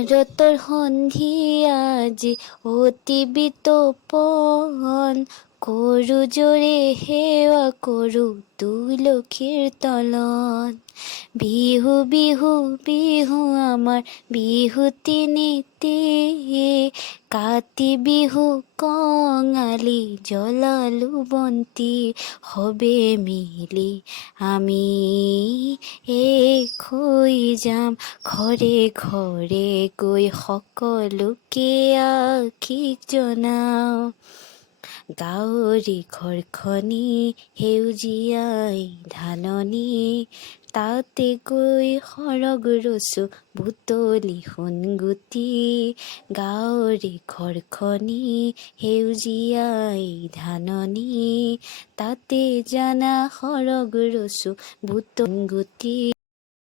ভাৰতৰ সন্ধিয়া আজি অতি বিতপন, কৰোঁ জোৰে সেৱা কৰোঁ তুলসীৰ তলত। বিহু বিহু বিহু আমাৰ বিহু তিনিটি, কাতি বিহু কঙালী জ্বলালো বন্তি, সবে মিলি আমি এক হৈ যাম, ঘৰে ঘৰে গৈ সকলোকে আশীষ জনাওঁ। গাঁৱৰে ঘৰখনি সেউজীয়াই ধাননি, তাতে গৈ সৰগ ৰচো বুটলি সোণগুটি। গাঁৱৰে ঘৰখনি সেউজীয়াই ধাননি, তাতে জানা সৰগ ৰচো বুটলি গুটি।